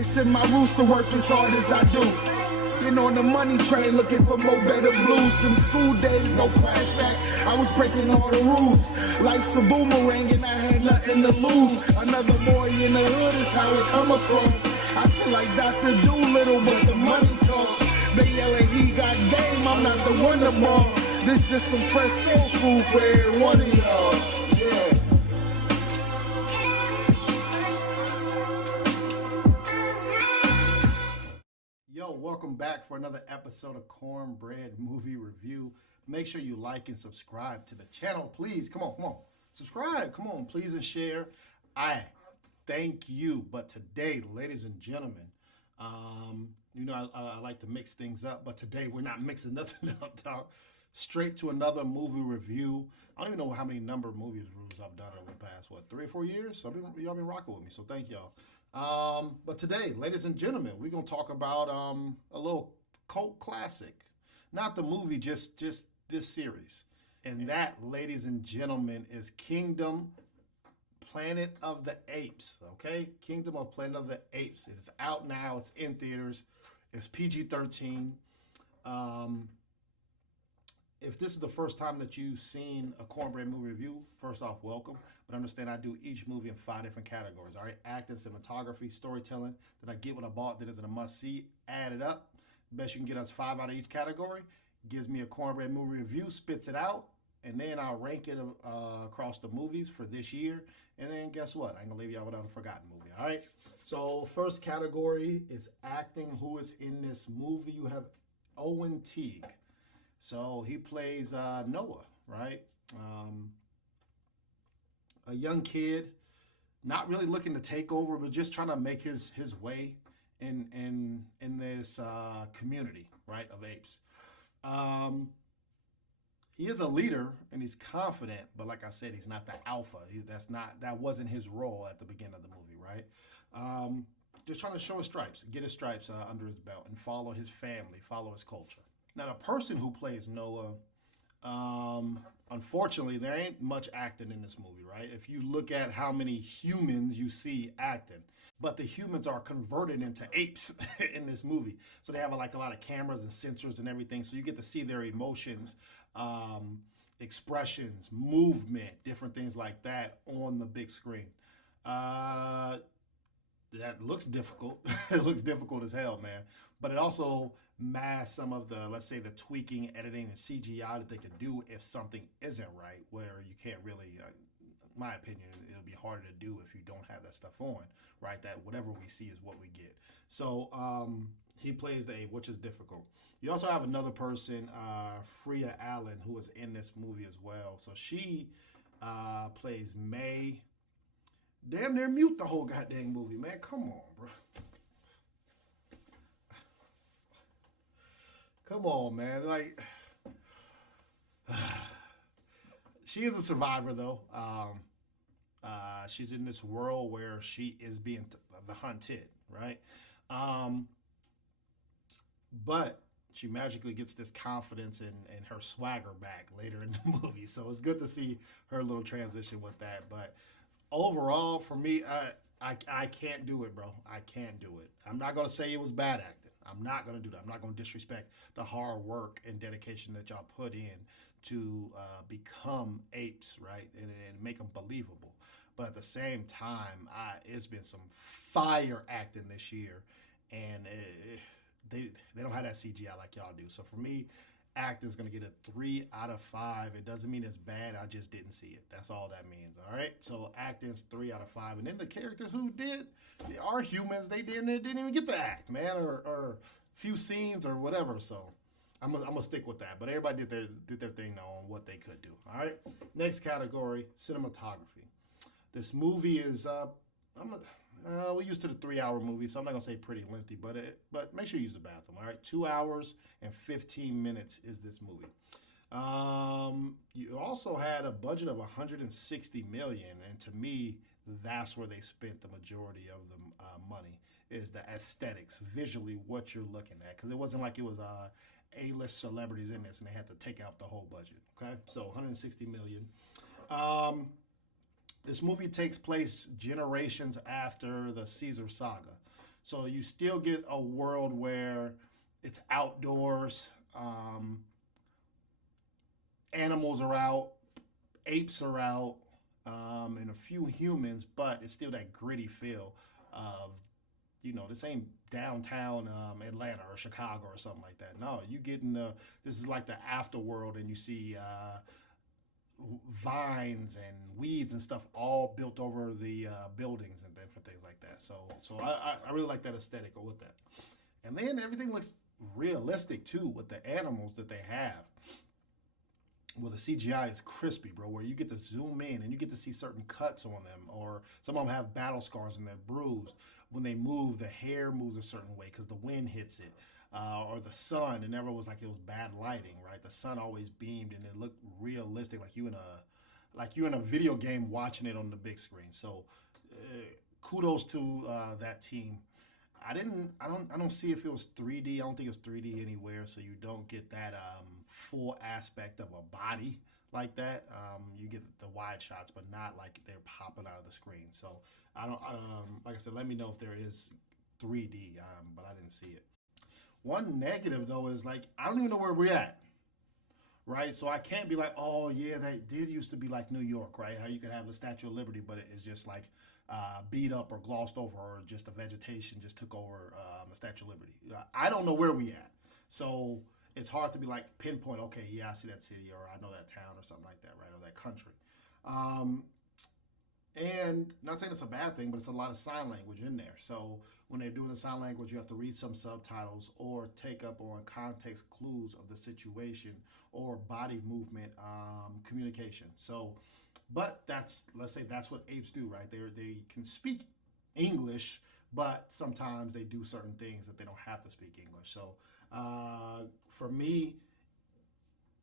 It's in my roots to work as hard as I do. Been on the money train looking for more better blues. Them school days, no class act, I was breaking all the rules. Life's a boomerang and I had nothing to lose. Another boy in the hood is how it come across. I feel like Dr. Doolittle, but the money talks. They yelling he got game, I'm not the wonder ball. This just some fresh soul food for every one of y'all. Yeah. Yo, welcome back for another episode of Cornbread Movie Review. Make sure you like and subscribe to the channel, please. Come on. Subscribe, come on, please, and share. I thank you. But today, ladies and gentlemen, I like to mix things up, but today we're not mixing nothing up, dog. Straight to another movie review. I don't even know how many number of movie reviews I've done over the past, 3 or 4 years? Y'all been rocking with me, so thank y'all. But today, ladies and gentlemen, we're going to talk about a little cult classic. Not the movie, just this series. And that, ladies and gentlemen, is Kingdom Planet of the Apes, okay? Kingdom of Planet of the Apes. It is out now. It's in theaters. It's PG-13. If this is the first time that you've seen a Cornbread movie review, first off, welcome. But understand I do each movie in 5 different categories, all right? Acting, cinematography, storytelling. Then I get what I bought that isn't a must-see, add it up. Best you can get us 5 out of each category. Gives me a Cornbread movie review, spits it out, and then I'll rank it across the movies for this year. And then guess what? I ain't gonna leave y'all without a forgotten movie, all right? So first category is acting. Who is in this movie? You have Owen Teague. So he plays Noah, right? A young kid, not really looking to take over, but just trying to make his way in this community, right, of apes. He is a leader and he's confident, but like I said, he's not the alpha. That wasn't his role at the beginning of the movie, right? Just trying to show his stripes, get his stripes under his belt, and follow his family, follow his culture. Now, the person who plays Noah, unfortunately, there ain't much acting in this movie, right? If you look at how many humans you see acting, but the humans are converted into apes in this movie. So they have a lot of cameras and sensors and everything. So you get to see their emotions, expressions, movement, different things like that on the big screen. That looks difficult. It looks difficult as hell, man. But it also masks some of the, let's say, the tweaking, editing, and CGI that they could do if something isn't right, where you can't really, in my opinion, it'll be harder to do if you don't have that stuff on, right? That whatever we see is what we get. So he plays the ape, which is difficult. You also have another person, Freya Allen, who is in this movie as well. So she plays May. Damn near mute the whole goddamn movie, man. Come on, bro. Come on, man. Like, she is a survivor, though. She's in this world where she is being the hunted, right? But she magically gets this confidence and her swagger back later in the movie. So it's good to see her little transition with that. But overall, for me, I can't do it, bro. I can't do it. I'm not going to say it was bad acting. I'm not going to do that. I'm not going to disrespect the hard work and dedication that y'all put in to become apes, right? And make them believable. But at the same time, it's been some fire acting this year. And they don't have that CGI like y'all do. So for me, acting's going to get a 3 out of 5. It doesn't mean it's bad. I just didn't see it. That's all that means. All right. So acting's 3 out of 5. And then the characters who are humans. They didn't even get to act, man, or few scenes or whatever. So I'm gonna stick with that. But everybody did their thing though on what they could do. All right. Next category, cinematography. This movie is we're used to the 3-hour movie, so I'm not gonna say pretty lengthy, but make sure you use the bathroom. All right, 2 hours and 15 minutes is this movie. You also had a budget of 160 million, and to me, that's where they spent the majority of the money. Is the aesthetics, visually what you're looking at, because it wasn't like it was A-list celebrities in this, and they had to take out the whole budget. Okay, so 160 million. This movie takes place generations after the Caesar saga. So you still get a world where it's outdoors, animals are out, apes are out, and a few humans, but it's still that gritty feel of, this ain't downtown Atlanta or Chicago or something like that. No, you get in this is like the afterworld, and you see vines and weeds and stuff all built over the buildings and different things like that. So I really like that aesthetic with that. And then everything looks realistic too with the animals that they have. Well, the CGI is crispy, bro, where you get to zoom in and you get to see certain cuts on them, or some of them have battle scars and they're bruised. When they move, the hair moves a certain way because the wind hits it, or the sun. It never was like it was bad lighting, right? The sun always beamed and it looked realistic, like you in a video game watching it on the big screen. So, kudos to that team. I don't see if it was 3D. I don't think it's 3D anywhere, so you don't get that full aspect of a body like that. You get the wide shots, but not like they're popping out of the screen. So I don't, like I said, let me know if there is 3D, but I didn't see it. One negative though is like I don't even know where we're at, right? So I can't be like, oh yeah, that did used to be like New York, right? How you could have the Statue of Liberty, but it's just like beat up or glossed over, or just the vegetation just took over the Statue of Liberty. I don't know where we at, so it's hard to be like pinpoint. Okay, yeah, I see that city, or I know that town, or something like that, right? Or that country. And not saying it's a bad thing, but it's a lot of sign language in there. So when they're doing the sign language, you have to read some subtitles or take up on context clues of the situation or body movement communication. So, but let's say that's what apes do, right? They can speak English, but sometimes they do certain things that they don't have to speak English. So for me,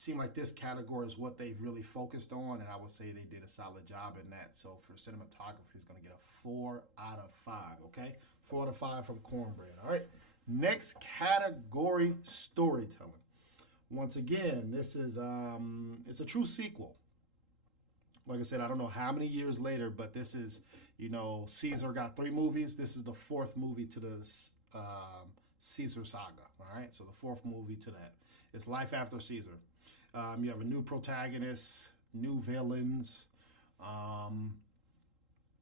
seemed like this category is what they've really focused on, and I would say they did a solid job in that. So for cinematography, he's going to get a 4 out of 5. Okay, 4 out of 5 from Cornbread. All right. Next category, storytelling. Once again, this is it's a true sequel. Like I said, I don't know how many years later, but this is, Caesar got 3 movies. This is the 4th movie to the Caesar saga. All right, so the 4th movie to that. It's Life After Caesar. You have a new protagonist, new villains.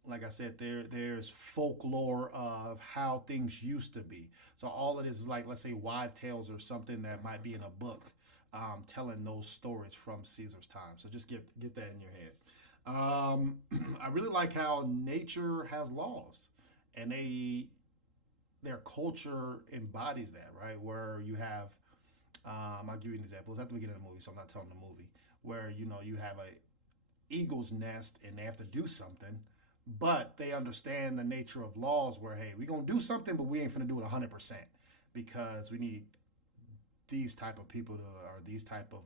Like I said, there's folklore of how things used to be. So all it is like, let's say, wives' tales or something that might be in a book, telling those stories from Caesar's time. So just get that in your head. I really like how nature has laws, and their culture embodies that, right? Where you have, I'll give you an example. It's at the beginning of the movie, so I'm not telling the movie. Where you have a eagle's nest and they have to do something, but they understand the nature of laws. Where hey, we're gonna do something, but we ain't gonna do it 100% because we need these type of people or these type of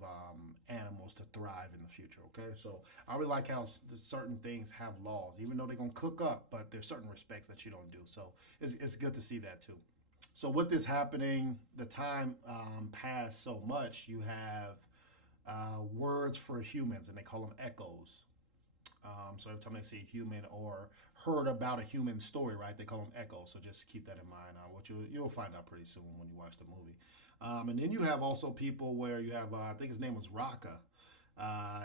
animals to thrive in the future. Okay, so I really like how certain things have laws, even though they're gonna cook up, but there's certain respects that you don't do. So it's good to see that too. So with this happening, the time passed so much. You have words for humans, and they call them echoes. So every time they see a human or heard about a human story, right, they call them echoes. So just keep that in mind. What you'll find out pretty soon when you watch the movie. And then you have also people where you have, I think his name was Raka.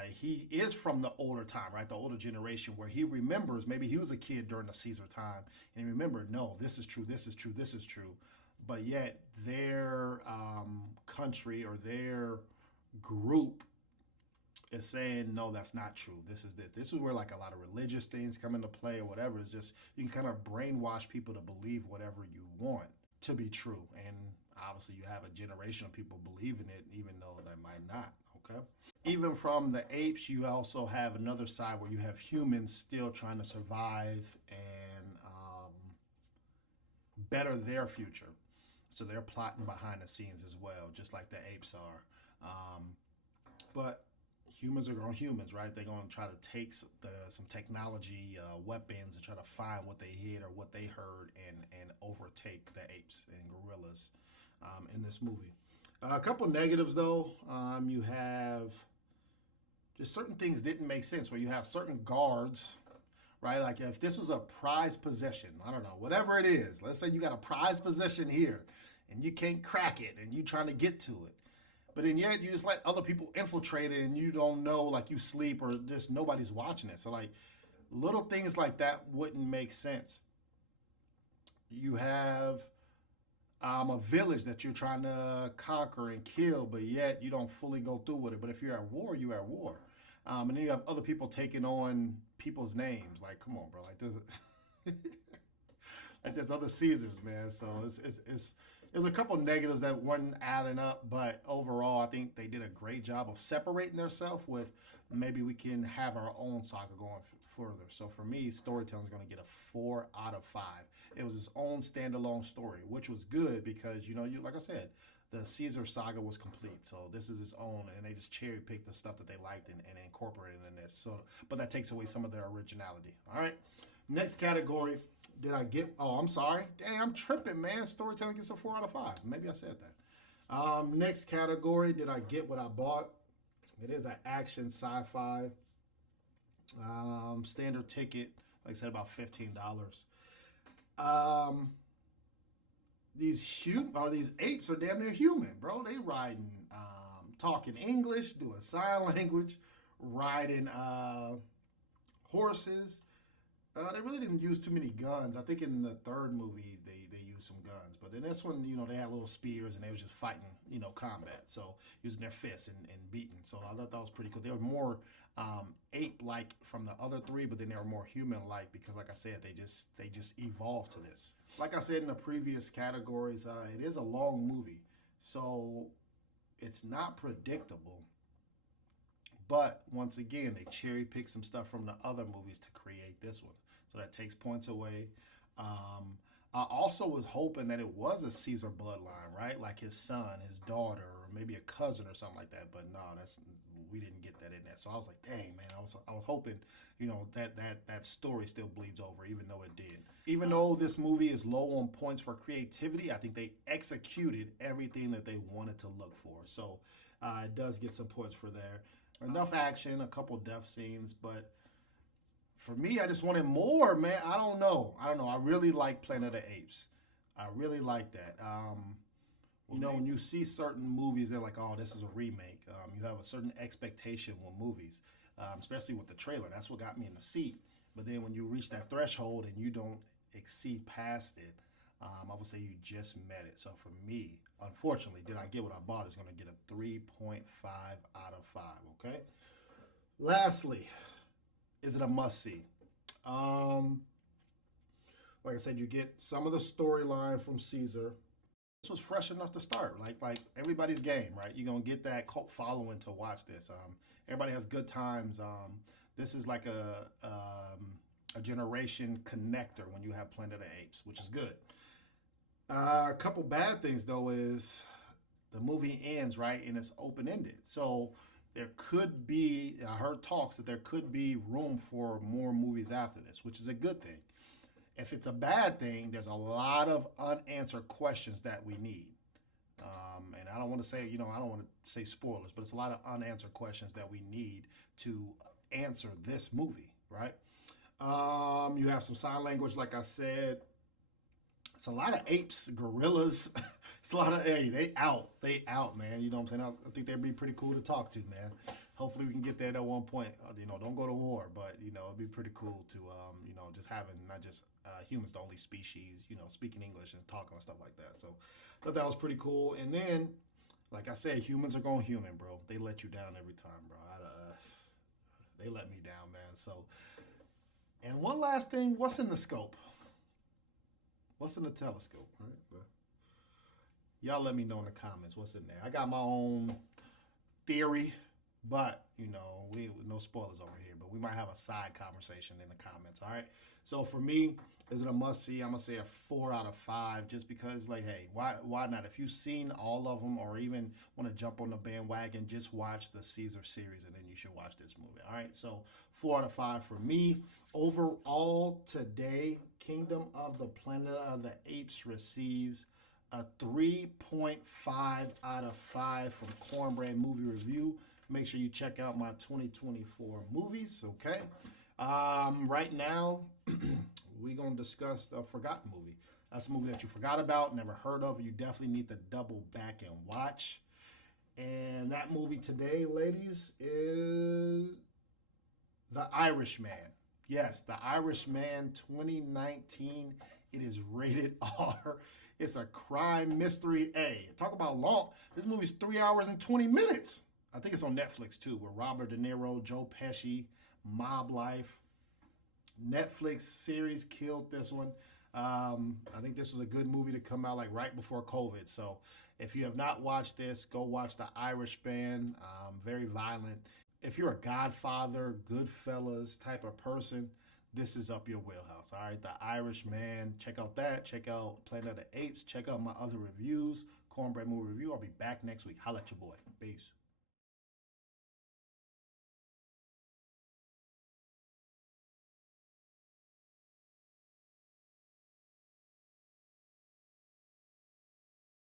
He is from the older time, right? The older generation where he remembers maybe he was a kid during the Caesar time and he remembered, no, this is true, this is true, this is true. But yet their country or their group is saying, no, that's not true. This is this. This is where like a lot of religious things come into play or whatever. It's just you can kind of brainwash people to believe whatever you want to be true. And obviously you have a generation of people believing it, even though they might not. Okay. Even from the apes, you also have another side where you have humans still trying to survive and better their future. So they're plotting behind the scenes as well, just like the apes are. But humans are going to humans, right? They're going to try to take some technology, weapons, and try to find what they hid or what they heard and overtake the apes and gorillas in this movie. A couple negatives, though. You have just certain things didn't make sense where you have certain guards, right? Like if this was a prized possession, I don't know, whatever it is. Let's say you got a prized possession here, and you can't crack it, and you're trying to get to it. But then yet you just let other people infiltrate it, and you don't know, like you sleep or just nobody's watching it. So like little things like that wouldn't make sense. You have a village that you're trying to conquer and kill, but yet you don't fully go through with it. But if you're at war, you're at war. And then you have other people taking on people's names. Like, come on, bro. Like there's like there's other Caesars, man. So there's a couple negatives that weren't adding up, but overall, I think they did a great job of separating themselves with maybe we can have our own saga going further. So for me, storytelling is going to get a 4 out of 5. It was its own standalone story, which was good because, you know, you like I said, the Caesar saga was complete. So this is its own, and they just cherry picked the stuff that they liked and incorporated in this. So, but that takes away some of their originality. All right. Next category, did I get? Oh, I'm sorry. Dang, I'm tripping, man. Storytelling gets a 4 out of 5. Maybe I said that. Next category, did I get what I bought? It is an action sci-fi. Standard ticket, like I said, about $15. These apes are damn near human, bro. They riding, talking English, doing sign language, riding horses. They really didn't use too many guns. I think in the third movie they used some guns, but in this one, you know, they had little spears and they was just fighting, you know, combat. So using their fists and beating. So I thought that was pretty cool. They were more ape-like from the other three, but then they were more human-like because, like I said, they just evolved to this. Like I said in the previous categories, it is a long movie, so it's not predictable. But once again, they cherry pick some stuff from the other movies to create this one. So that takes points away. I also was hoping that it was a Caesar bloodline, right? Like his son, his daughter, or maybe a cousin or something like that. But no, we didn't get that in there. So I was like, dang, man, I was hoping, you know, that story still bleeds over, even though it did. Even though this movie is low on points for creativity, I think they executed everything that they wanted to look for. So it does get some points for there. Enough action, a couple death scenes, but for me, I just wanted more, man. I don't know. I really like Planet of the Apes. I really like that. You know, when you see certain movies, they're like, oh, this is a remake. You have a certain expectation with movies, especially with the trailer. That's what got me in the seat. But then when you reach that threshold and you don't exceed past it, I would say you just met it. So for me, unfortunately, did I get what I bought? It's going to get a 3.5 out of 5, okay? Lastly, is it a must-see? Like I said, you get some of the storyline from Caesar. This was fresh enough to start. Like everybody's game, right? You're going to get that cult following to watch this. Everybody has good times. This is like a generation connector when you have Planet of the Apes, which is good. A couple bad things though is the movie ends right and it's open-ended. So there could be, I heard talks that there could be room for more movies after this, which is a good thing. If it's a bad thing, there's a lot of unanswered questions that we need. And I don't want to say, you know, I don't want to say spoilers, but it's a lot of unanswered questions that we need to answer this movie, right? You have some sign language, like I said. It's a lot of apes, gorillas. It's a lot of, hey, they out, man. You know what I'm saying? I think they'd be pretty cool to talk to, man. Hopefully we can get there at one point. You know, don't go to war, but, you know, it'd be pretty cool to, you know, just having not just humans, the only species, you know, speaking English and talking and stuff like that. So I thought that was pretty cool. And then, like I said, humans are going human, bro. They let you down every time, bro. They let me down, man. So, and one last thing, what's in the scope? What's in the telescope? Right? But y'all let me know in the comments what's in there. I got my own theory, but you know, no spoilers over here. But we might have a side conversation in the comments. All right. So for me, is it a must see? I'm gonna say a 4 out of 5, just because, like, hey, why not? If you've seen all of them, or even want to jump on the bandwagon, just watch the Caesar series, and then you should watch this movie. All right. So 4 out of 5 for me. Overall, today, Kingdom of the Planet of the Apes receives a 3.5 out of 5 from Cornbread Movie Review. Make sure you check out my 2024 movies, okay? Right now, we're gonna discuss the Forgotten movie. That's a movie that you forgot about, never heard of. You definitely need to double back and watch. And that movie today, ladies, is The Irishman. Yes, The Irishman 2019. It is rated R. It's a crime mystery A. Talk about long. This movie's 3 hours and 20 minutes. I think it's on Netflix too, with Robert De Niro, Joe Pesci, Mob Life. Netflix series killed this one. I think this was a good movie to come out like right before COVID. So if you have not watched this, go watch The Irishman. Very violent. If you're a Godfather, Goodfellas type of person, this is up your wheelhouse. All right, The Irishman. Check out that. Check out Planet of the Apes. Check out my other reviews. Cornbread Movie Review. I'll be back next week. Holla at your boy. Peace.